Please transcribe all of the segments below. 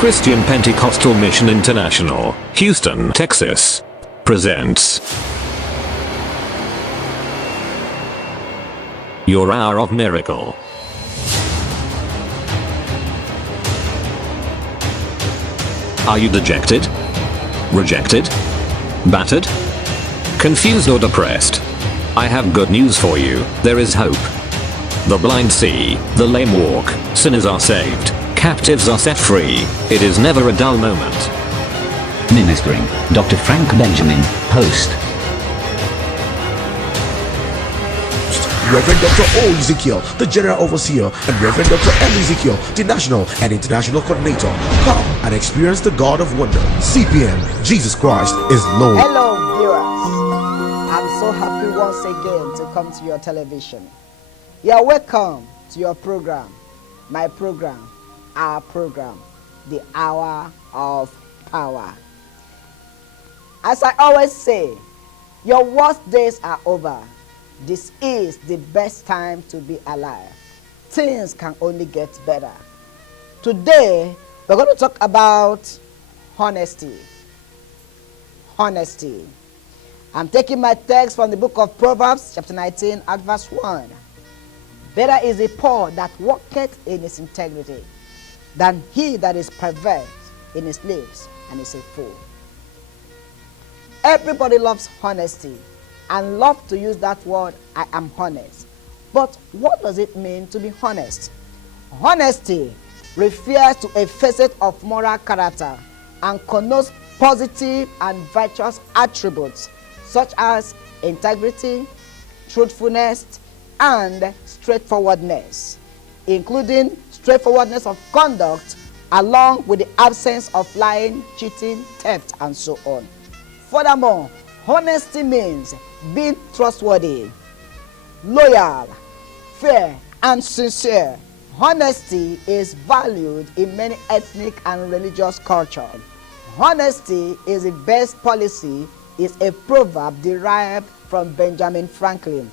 Christian Pentecostal Mission International, Houston, Texas, presents Your Hour of Miracle. Are you dejected? Rejected? Battered? Confused or depressed? I have good news for you. There is hope. The blind see, the lame walk, sinners are saved, captives are set free. It is never a dull moment. Ministering, Dr. Frank Benjamin, host. Reverend Dr. O. Ezekiel, the General Overseer, and Reverend Dr. M. Ezekiel, the National and International Coordinator. Come and experience the God of Wonder. CPM, Jesus Christ is Lord. Hello viewers, I'm so happy once again to come to your television. You are welcome to your program, my program, our program, the Hour of Power. As I always say, your worst days are over. This is the best time to be alive. Things can only get better. Today, we're going to talk about honesty. Honesty. I'm taking my text from the book of Proverbs, chapter 19, at verse 1. Better is a poor that walketh in his integrity than he that is perverse in his lips and is a fool. Everybody loves honesty and love to use that word, I am honest. But what does it mean to be honest? Honesty refers to a facet of moral character and connotes positive and virtuous attributes such as integrity, truthfulness, and straightforwardness, including straightforwardness of conduct along with the absence of lying, cheating, theft, and so on. Furthermore, honesty means being trustworthy, loyal, fair, and sincere. Honesty is valued in many ethnic and religious cultures. Honesty is the best policy is a proverb derived from Benjamin Franklin.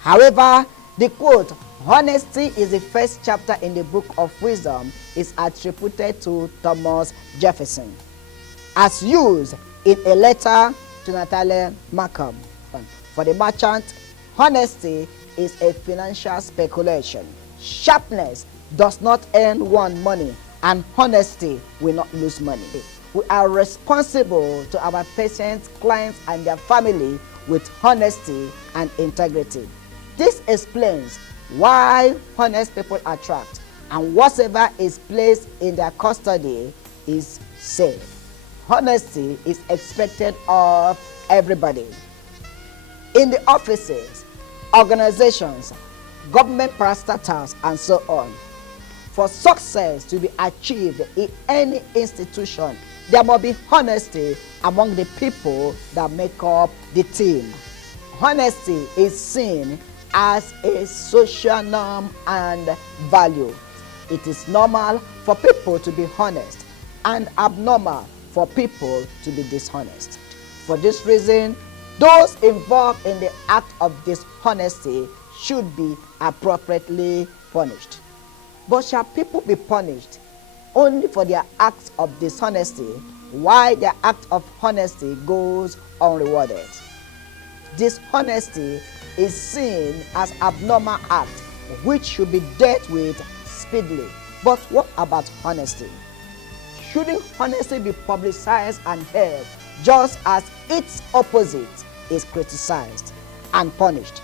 However, the quote, honesty is the first chapter in the book of wisdom, is attributed to Thomas Jefferson, as used in a letter to Nathaniel Markham. For the merchant, honesty is a financial speculation. Sharpness does not earn one money, and honesty will not lose money. We are responsible to our patients, clients, and their family with honesty and integrity. This explains why honest people attract, and whatever is placed in their custody is safe. Honesty is expected of everybody. In the offices, organizations, government parastatals, and so on. For success to be achieved in any institution, there must be honesty among the people that make up the team. Honesty is seen as a social norm and value. It is normal for people to be honest and abnormal for people to be dishonest. For this reason, those involved in the act of dishonesty should be appropriately punished. But shall people be punished only for their acts of dishonesty, while their act of honesty goes unrewarded? Dishonesty is seen as abnormal act which should be dealt with speedily. But what about honesty? Shouldn't honesty be publicized and heard, just as its opposite is criticized and punished?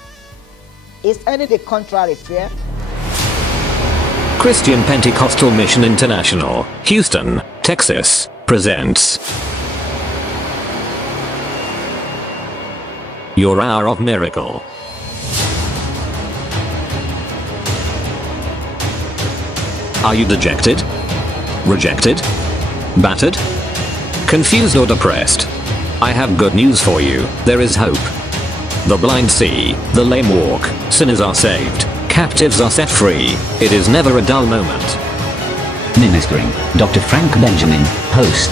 Is any the contrary fair? Christian Pentecostal Mission International, Houston, Texas, presents Your Hour of Miracle. Are you dejected? Rejected? Battered? Confused or depressed? I have good news for you. There is hope. The blind see, the lame walk, sinners are saved, captives are set free. It is never a dull moment. Ministering, Dr. Frank Benjamin, host.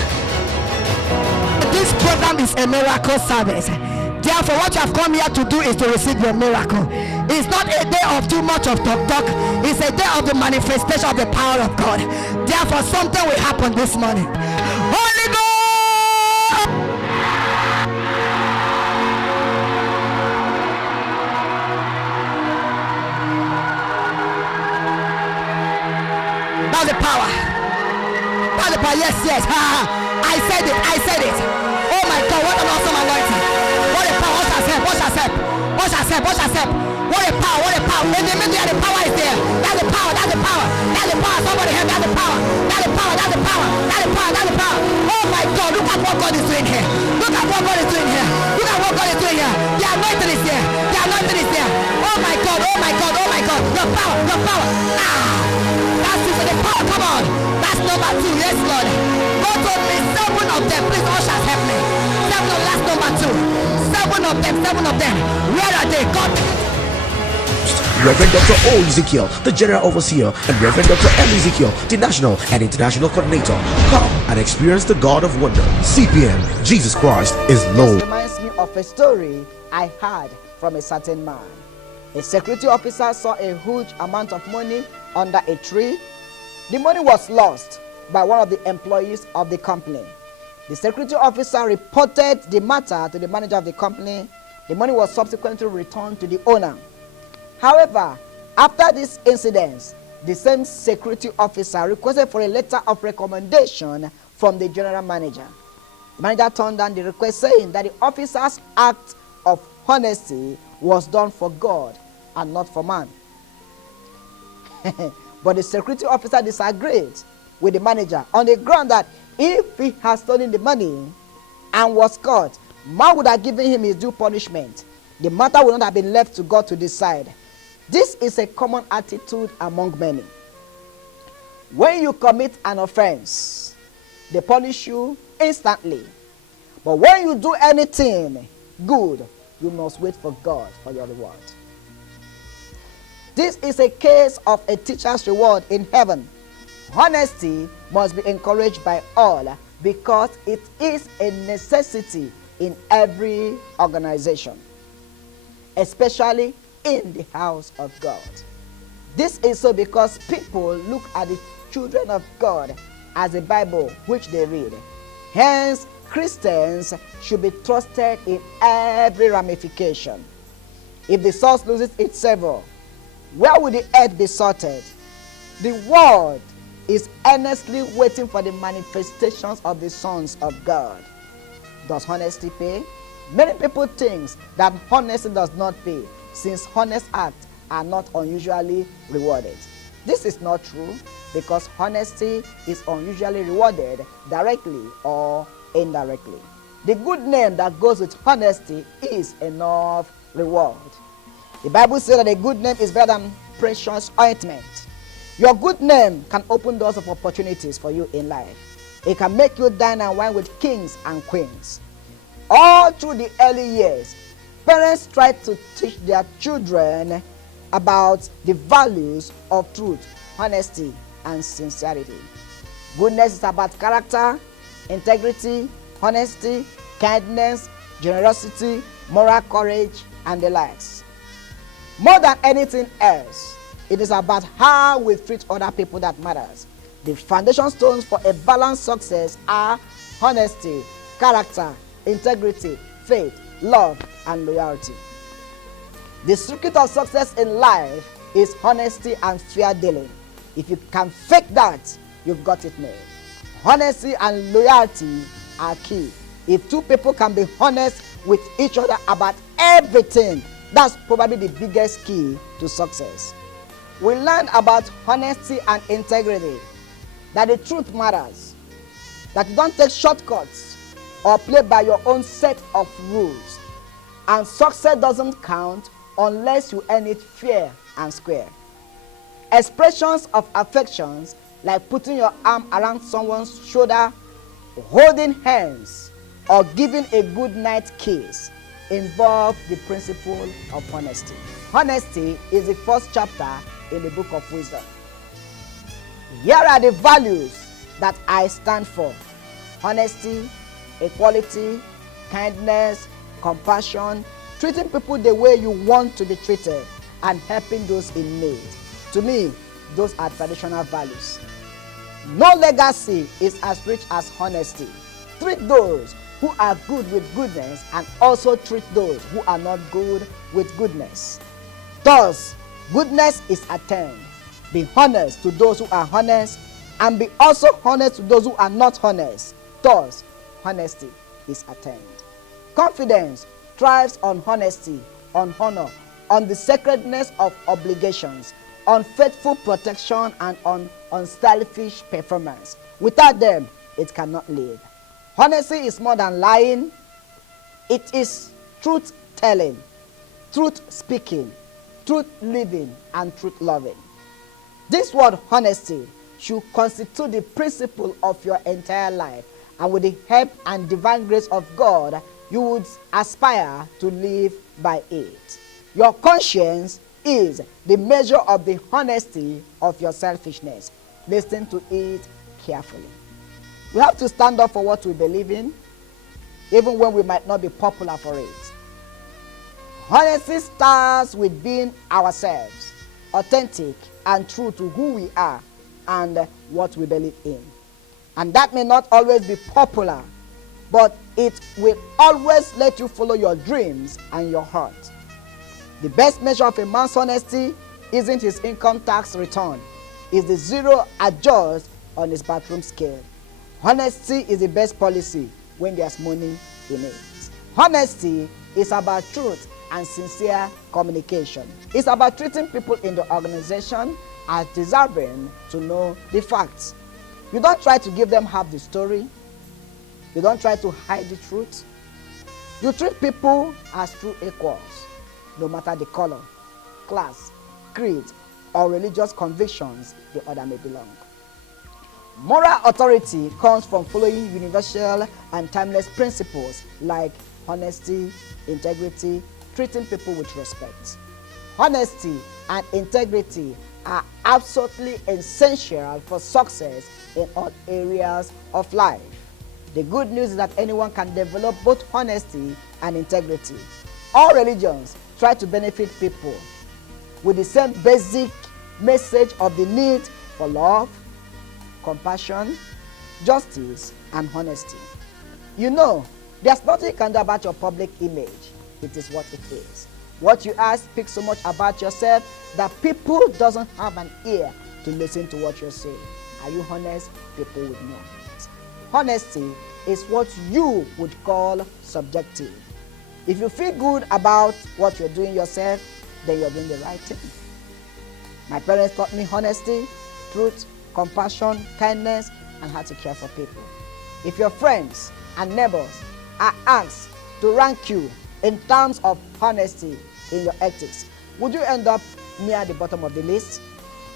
This program is a miracle service. Therefore, what you have come here to do is to receive your miracle. It's not a day of too much of talk. It's a day of the manifestation of the power of God. Therefore, something will happen this morning. Holy Ghost! That's the power. That's the power. Yes. I said it. Oh my God, what an awesome anointing. What a power. What a power. In the middle, the power is there. That's the power. Somebody have that's the power. Oh my God, look at what God is doing here. The anointing is there. Oh my God. The power. That's it. The power. Come on. That's number 2. Yes, Lord. God told me 7 of them. Please, ushers, help me. 7 of that's number 2. 7 of them. Where are they? God. Reverend Dr. O. Ezekiel, the General Overseer, and Reverend Dr. M. Ezekiel, the National and International Coordinator. Come and experience the God of Wonder. CPM, Jesus Christ is Lord. This reminds me of a story I heard from a certain man. A security officer saw a huge amount of money under a tree. The money was lost by one of the employees of the company. The security officer reported the matter to the manager of the company. The money was subsequently returned to the owner. However, after this incident, the same security officer requested for a letter of recommendation from the general manager. The manager turned down the request, saying that the officer's act of honesty was done for God and not for man. But the security officer disagreed with the manager on the ground that if he had stolen the money and was caught, man would have given him his due punishment. The matter would not have been left to God to decide. This is a common attitude among many. When you commit an offense, they punish you instantly. But when you do anything good, you must wait for God for your reward. This is a case of a teacher's reward in heaven. Honesty must be encouraged by all because it is a necessity in every organization, especially in the house of God. This is so because people look at the children of God as a Bible which they read. Hence, Christians should be trusted in every ramification. If the source loses its savor, where will the earth be sorted? The world is earnestly waiting for the manifestations of the sons of God. Does honesty pay? Many people think that honesty does not pay, since honest acts are not unusually rewarded. This is not true, because honesty is unusually rewarded directly or indirectly. The good name that goes with honesty is enough reward. The Bible says that a good name is better than precious ointment. Your good name can open doors of opportunities for you in life. It can make you dine and wine with kings and queens. All through the early years, parents tried to teach their children about the values of truth, honesty, and sincerity. Goodness is about character, integrity, honesty, kindness, generosity, moral courage, and the likes. More than anything else, it is about how we treat other people that matters. The foundation stones for a balanced success are honesty, character, integrity, faith, love, and loyalty. The secret of success in life is honesty and fair dealing. If you can fake that, you've got it made. Honesty and loyalty are key. If two people can be honest with each other about everything, that's probably the biggest key to success. We learn about honesty and integrity, that the truth matters, that you don't take shortcuts or play by your own set of rules, and success doesn't count unless you earn it fair and square. Expressions of affections like putting your arm around someone's shoulder, holding hands, or giving a good night kiss involve the principle of honesty. Honesty is the first chapter in the book of wisdom. Here are the values that I stand for: honesty, equality, kindness, compassion, treating people the way you want to be treated, and helping those in need. To me, those are traditional values. No legacy is as rich as honesty. Treat those who are good with goodness and also treat those who are not good with goodness. Thus, goodness is attained. Be honest to those who are honest and be also honest to those who are not honest. Thus, honesty is attained. Confidence thrives on honesty, on honor, on the sacredness of obligations, on faithful protection, and on unselfish performance. Without them, it cannot live. Honesty is more than lying. It is truth telling, truth speaking, truth living, and truth loving. This word honesty should constitute the principle of your entire life, and with the help and divine grace of God, you would aspire to live by it. Your conscience is the measure of the honesty of your selfishness. Listen to it carefully. We have to stand up for what we believe in, even when we might not be popular for it. Honesty starts with being ourselves, authentic and true to who we are and what we believe in. And that may not always be popular, but it will always let you follow your dreams and your heart. The best measure of a man's honesty isn't his income tax return, it's the zero adjust on his bathroom scale. Honesty is the best policy when there's money in it. Honesty is about truth and sincere communication. It's about treating people in the organization as deserving to know the facts. You don't try to give them half the story. You don't try to hide the truth. You treat people as true equals, no matter the color, class, creed, or religious convictions the other may belong. Moral authority comes from following universal and timeless principles like honesty, integrity, treating people with respect. Honesty and integrity are absolutely essential for success in all areas of life. The good news is that anyone can develop both honesty and integrity. All religions try to benefit people with the same basic message of the need for love, compassion, justice, and honesty. You know, there's nothing you can do about your public image. It is what it is. What you are speaks so much about yourself that people doesn't have an ear to listen to what you're saying. Are you honest? People would know it. Honesty is what you would call subjective. If you feel good about what you're doing yourself, then you're doing the right thing. My parents taught me honesty, truth, compassion, kindness, and how to care for people. If your friends and neighbors are asked to rank you in terms of honesty in your ethics, would you end up near the bottom of the list?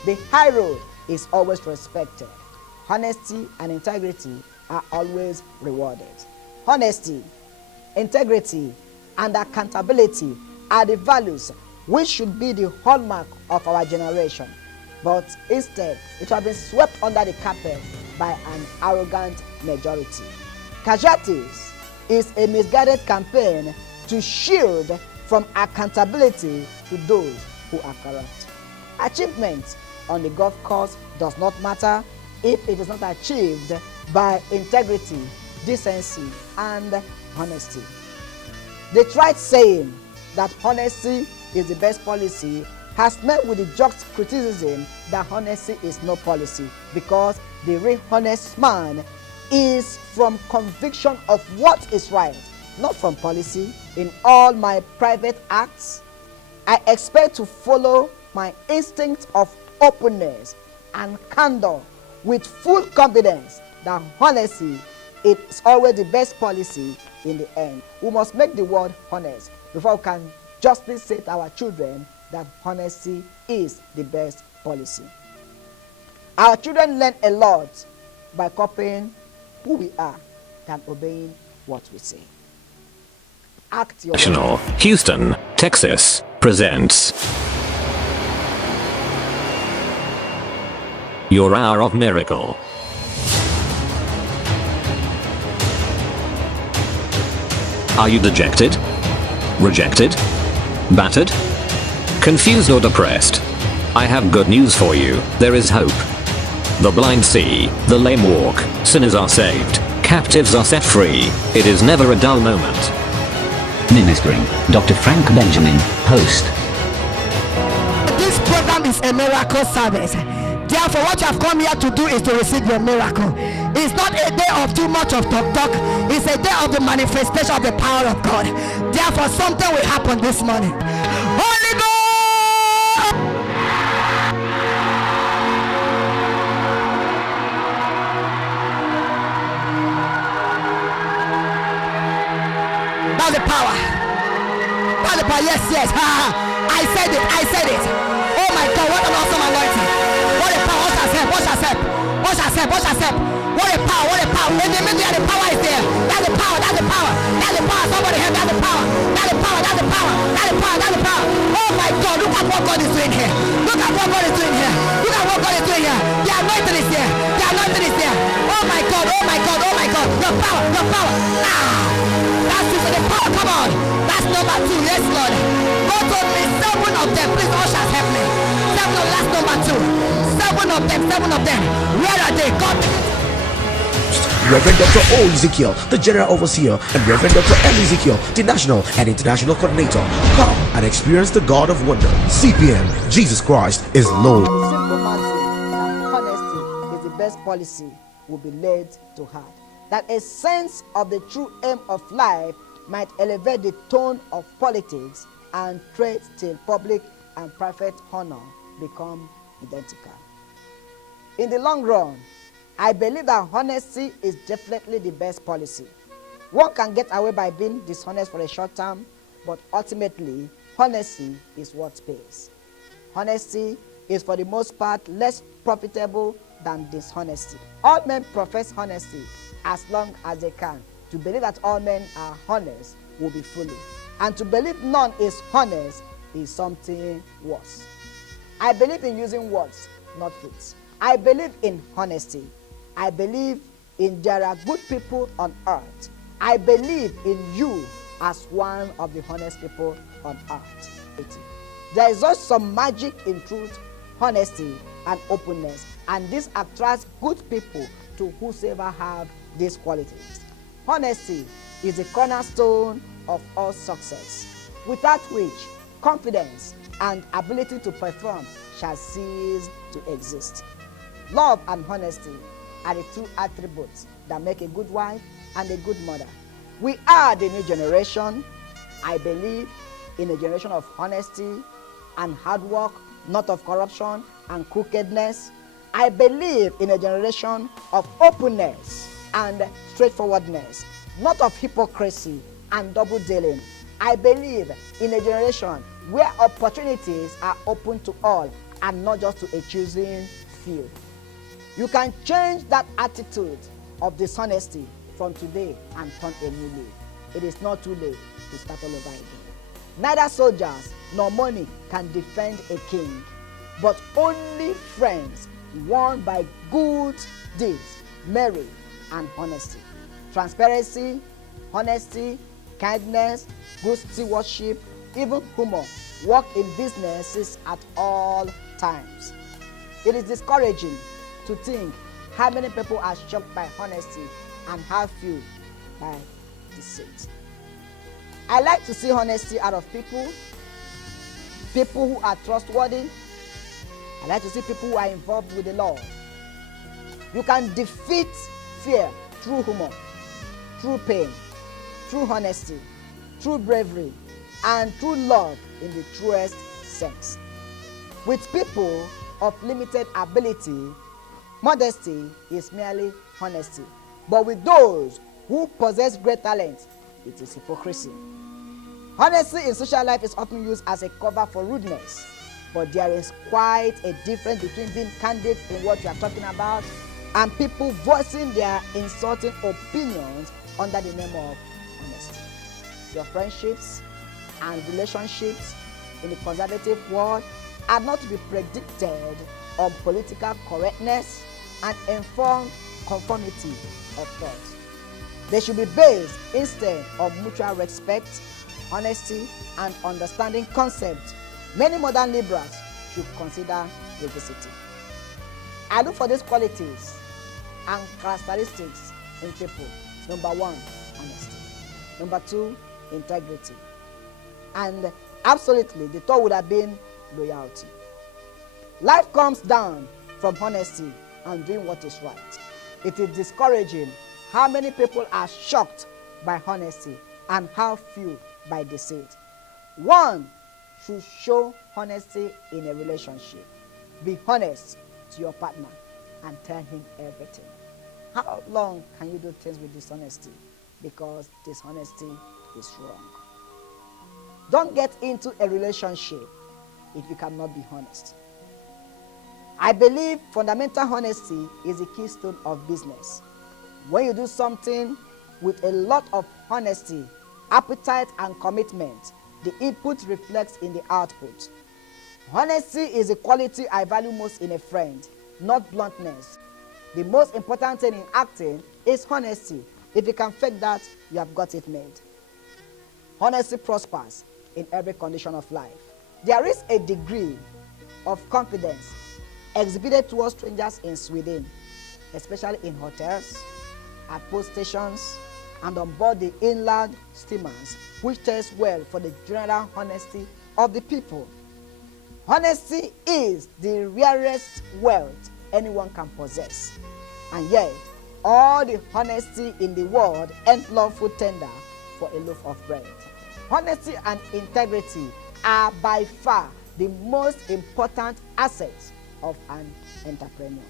The high road is always respected. Honesty and integrity are always rewarded. Honesty, integrity, and accountability are the values which should be the hallmark of our generation. But instead, it has been swept under the carpet by an arrogant majority. Casualties is a misguided campaign to shield from accountability to those who are corrupt. Achievement on the golf course does not matter if it is not achieved by integrity, decency, and honesty. The trite saying that honesty is the best policy has met with the just criticism that honesty is no policy, because the real honest man is from conviction of what is right, not from policy. In all my private acts, I expect to follow my instinct of openness and candor with full confidence that honesty is always the best policy in the end. We must make the world honest before we can justly say to our children that honesty is the best policy. Our children learn a lot by copying who we are than obeying what we say. Act your National Houston, Texas presents Your Hour of Miracle. Are you dejected? Rejected? Battered? Confused or depressed? I have good news for you. There is hope. The blind see, the lame walk, sinners are saved, captives are set free. It is never a dull moment. Ministering Dr. Frank Benjamin, host. This program is a miracle service. Therefore, what you have come here to do is to receive your miracle. It's not a day of too much of talk. It's a day of the manifestation of the power of God. Therefore, something will happen this morning. Holy Ghost! That's the power. That's the power. Yes. I said it. Oh my God, what an awesome anointing. What a power. What shall help? What a power. In the middle, the power is there. That's the power. Somebody help. That's the power. Oh my God, look at what God is doing here. The anointing is here. Oh my God. The power. That's it, the power. Come on. That's number 2. Yes, Lord. God told me 7 of them. Please, ushers, help me. 7 of that's number 2. 7 of them. Where are they? God. Reverend Dr. O. Ezekiel, the General Overseer, and Reverend Dr. L. Ezekiel, the National and International Coordinator. Come and experience the God of Wonder. CPM, Jesus Christ is Lord. The simple maxim that honesty is the best policy will be laid to heart. That a sense of the true aim of life might elevate the tone of politics and trade till public and private honor become identical. In the long run, I believe that honesty is definitely the best policy. One can get away by being dishonest for a short time, but ultimately, honesty is what pays. Honesty is for the most part less profitable than dishonesty. All men profess honesty as long as they can. To believe that all men are honest will be foolish. And to believe none is honest is something worse. I believe in using words, not fruits. I believe in honesty. I believe in there are good people on earth. I believe in you as one of the honest people on earth. There is just some magic in truth, honesty, and openness, and this attracts good people to whosoever have these qualities. Honesty is the cornerstone of all success, without which confidence and ability to perform shall cease to exist. Love and honesty are the two attributes that make a good wife and a good mother. We are the new generation. I believe in a generation of honesty and hard work, not of corruption and crookedness. I believe in a generation of openness and straightforwardness, not of hypocrisy and double dealing. I believe in a generation where opportunities are open to all and not just to a choosing few. You can change that attitude of dishonesty from today and turn a new leaf. It is not too late to start all over again. Neither soldiers nor money can defend a king, but only friends won by good deeds, merit, and honesty. Transparency, honesty, kindness, good stewardship, even humor work in businesses at all times. It is discouraging to think how many people are shocked by honesty and how few by deceit. I like to see honesty out of people who are trustworthy. I like to see people who are involved with the Lord. You can defeat fear through humor, through pain, through honesty, through bravery, and through love in the truest sense. With people of limited ability, modesty is merely honesty. But with those who possess great talent, it is hypocrisy. Honesty in social life is often used as a cover for rudeness, but there is quite a difference between being candid in what you are talking about and people voicing their insulting opinions under the name of honesty. Your friendships and relationships in the conservative world are not to be predicted on political correctness and informed conformity of thought. They should be based instead on mutual respect, honesty, and understanding concepts Many modern liberals should consider revisiting. I look for these qualities and characteristics in people. Number 1, honesty. Number 2, integrity. And absolutely, the third would have been loyalty. Life comes down from honesty and doing what is right. It is discouraging how many people are shocked by honesty and how few by deceit. One should show honesty in a relationship. Be honest to your partner and tell him everything. How long can you do things with dishonesty? Because dishonesty is wrong. Don't get into a relationship if you cannot be honest. I believe fundamental honesty is the keystone of business. When you do something with a lot of honesty, appetite, and commitment, the input reflects in the output. Honesty is a quality I value most in a friend, not bluntness. The most important thing in acting is honesty. If you can fake that, you have got it made. Honesty prospers in every condition of life. There is a degree of confidence exhibited towards strangers in Sweden, especially in hotels, at post stations, and on board the inland steamers, which tells well for the general honesty of the people. Honesty is the rarest wealth anyone can possess, and yet all the honesty in the world ain't lawful tender for a loaf of bread. Honesty and integrity are by far the most important assets of an entrepreneur.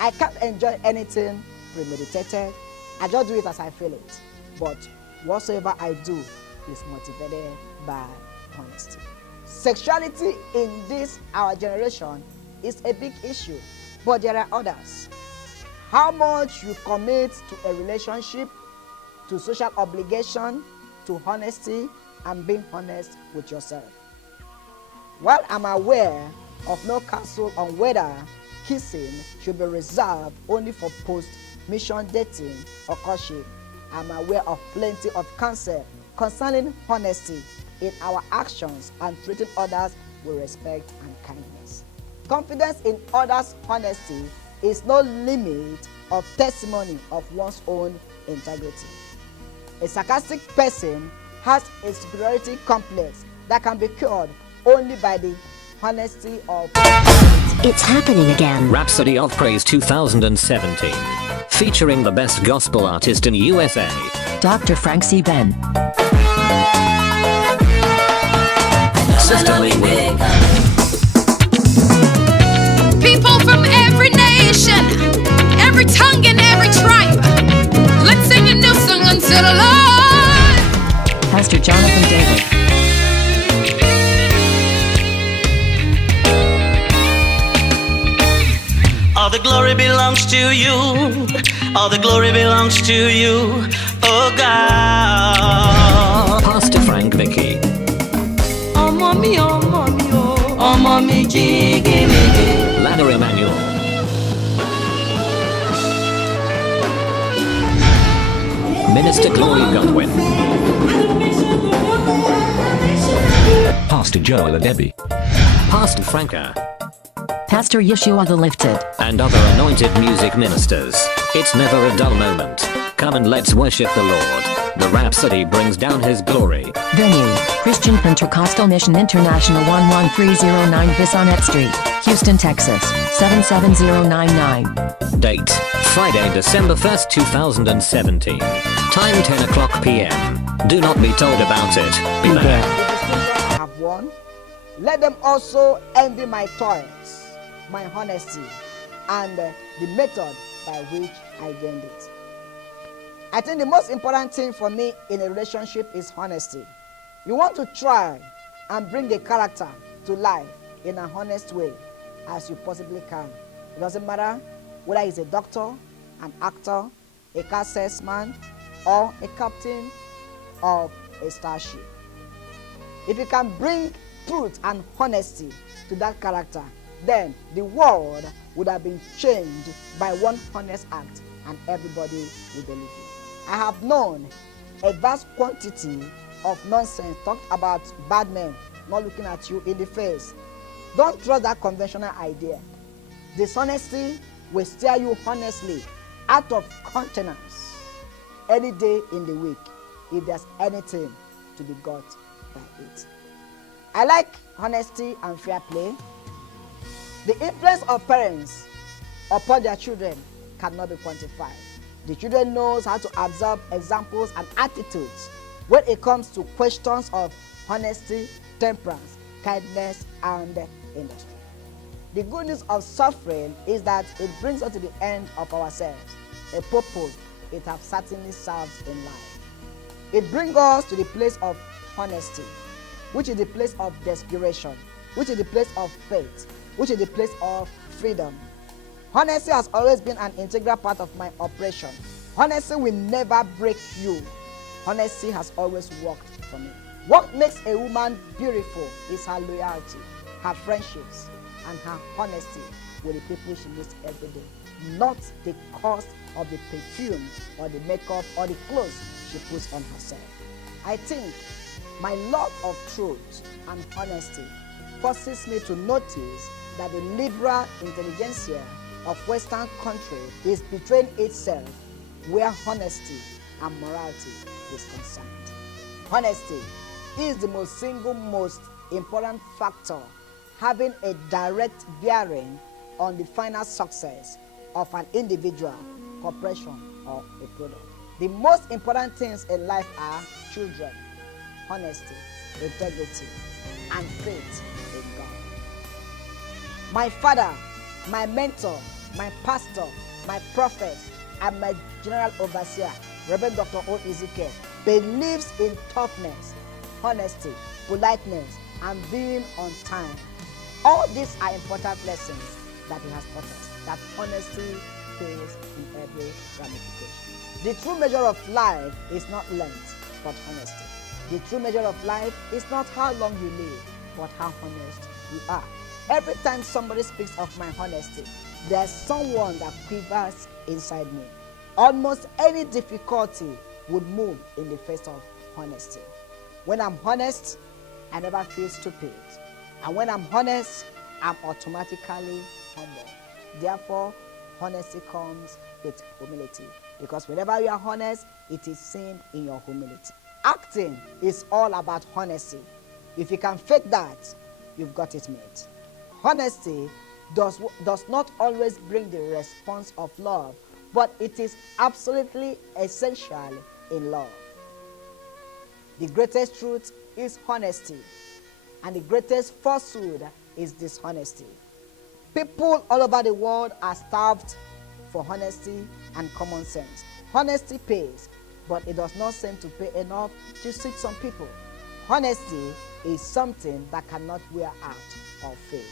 I can't enjoy anything premeditated. I just do it as I feel it. But whatsoever I do is motivated by honesty. Sexuality in this our generation is a big issue, but there are others. How much you commit to a relationship, to social obligation, to honesty, and being honest with yourself. While I'm aware of no counsel on whether kissing should be reserved only for post-mission dating or courtship, I'm aware of plenty of counsel concerning honesty in our actions and treating others with respect and kindness. Confidence in others' honesty is no limit of testimony of one's own integrity. A sarcastic person has a superiority complex that can be cured only by the honesty of... It's happening again. Rhapsody of Praise 2017. Featuring the best gospel artist in USA. Dr. Frank C. Ben. Sisterly Will. People from every nation, every tongue and every tribe, let's sing a new song unto the Lord. Pastor Jonathan David. All the glory belongs to you. All the glory belongs to you, oh God. Pastor Frank Vicky. Oh mommy, oh mommy, oh mommy, jiggy me. Lana Emmanuel. Minister Glory Godwin. Pastor Joel Adebi. Pastor Franca. Pastor Yeshua the Lifted. And other anointed music ministers. It's never a dull moment. Come and let's worship the Lord. The Rhapsody brings down His glory. Venue, Christian Pentecostal Mission International 11309 Bissonnet Street, Houston, Texas, 77099. Date, Friday, December 1st, 2017. Time 10 o'clock p.m. Do not be told about it. Be there. The distinction I have won, let them also envy my toils, my honesty, and the method by which I gained it. I think the most important thing for me in a relationship is honesty. You want to try and bring the character to life in an honest way as you possibly can. It doesn't matter whether he's a doctor, an actor, a car salesman, or a captain of a starship. If you can bring truth and honesty to that character, then the world would have been changed by one honest act and everybody would believe you. I have known a vast quantity of nonsense talked about bad men not looking at you in the face. Don't trust that conventional idea. Dishonesty will steer you honestly out of countenance any day in the week if there's anything to be got by it. I like honesty and fair play. The influence of parents upon their children cannot be quantified. The children knows how to observe examples and attitudes when it comes to questions of honesty, temperance, kindness, and industry. The good news of suffering is that it brings us to the end of ourselves, a purpose it has certainly served in life. It brings us to the place of honesty, which is the place of desperation, which is the place of faith, which is the place of freedom. Honesty has always been an integral part of my operation. Honesty will never break you. Honesty has always worked for me. What makes a woman beautiful is her loyalty, her friendships, and her honesty with the people she meets every day, not the cost of the perfume or the makeup or the clothes she puts on herself. I think my love of truth and honesty forces me to notice that the liberal intelligentsia of Western countries is betraying itself where honesty and morality is concerned. Honesty is the most important factor having a direct bearing on the final success of an individual, corporation, or a product. The most important things in life are children, honesty, integrity, and faith in God. My father, my mentor, my pastor, my prophet, and my general overseer, Reverend Dr. O. Ezekiel, believes in toughness, honesty, politeness, and being on time. All these are important lessons that he has taught us, that honesty pays in every ramification. The true measure of life is not length, but honesty. The true measure of life is not how long you live, but how honest you are. Every time somebody speaks of my honesty, there's someone that quivers inside me. Almost any difficulty would move in the face of honesty. When I'm honest, I never feel stupid. And when I'm honest, I'm automatically humble. Therefore, honesty comes with humility. Because whenever you are honest, it is seen in your humility. Acting is all about honesty. If you can fake that, you've got it made. Honesty does not always bring the response of love, but it is absolutely essential in love. The greatest truth is honesty, and the greatest falsehood is dishonesty. People all over the world are starved for honesty and common sense. Honesty pays, but it does not seem to pay enough to suit some people. Honesty is something that cannot wear out or fade.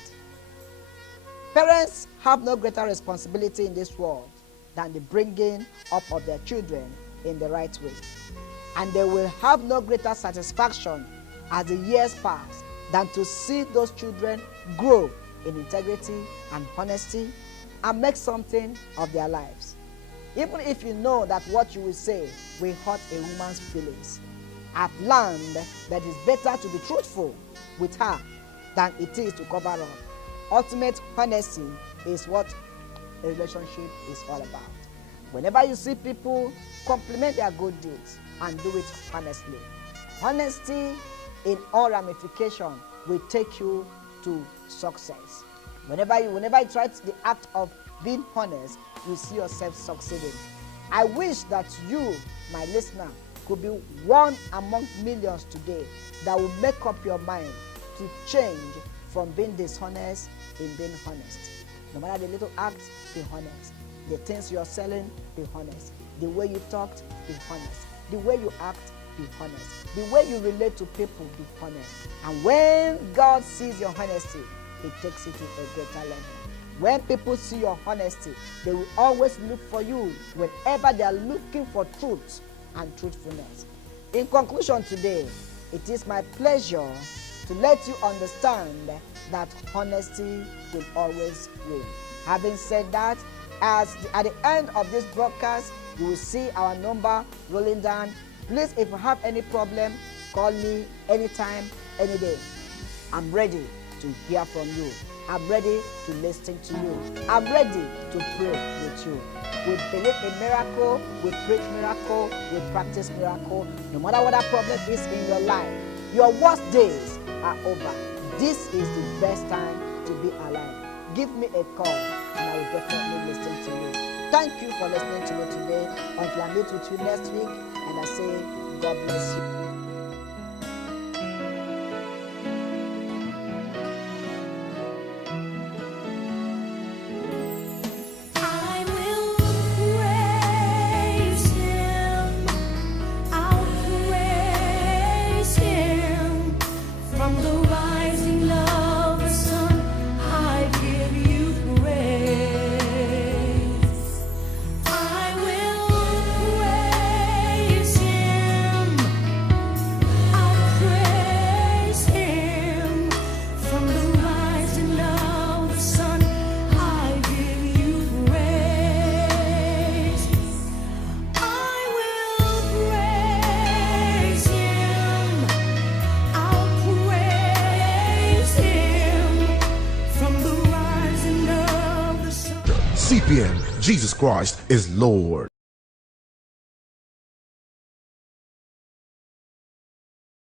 Parents have no greater responsibility in this world than the bringing up of their children in the right way. And they will have no greater satisfaction as the years pass than to see those children grow in integrity and honesty and make something of their lives. Even if you know that what you will say will hurt a woman's feelings, I've learned that it's better to be truthful with her than it is to cover up. Ultimate honesty is what a relationship is all about. Whenever you see people, compliment their good deeds and do it honestly. Honesty in all ramifications will take you to success. Whenever you try the act of being honest, you see yourself succeeding. I wish that you, my listener, could be one among millions today that will make up your mind to change from being dishonest in being honest. No matter the little acts, be honest. The things you are selling, be honest. The way you talked, be honest. The way you act, be honest. The way you relate to people, be honest. And when God sees your honesty, He takes it to a greater level. When people see your honesty, they will always look for you whenever they are looking for truth and truthfulness. In conclusion today, it is my pleasure to let you understand that honesty will always win. Having said that, at the end of this broadcast, you will see our number rolling down. Please, if you have any problem, call me anytime, any day. I'm ready to hear from you. I'm ready to listen to you. I'm ready to pray with you. We believe in miracle, we preach miracle, we practice miracle. No matter what that problem is in your life, your worst days are over. This is the best time to be alive. Give me a call and I will definitely listen to you. Thank you for listening to me today. Until I meet with you next week, and I say, God bless you. CPM, Jesus Christ is Lord.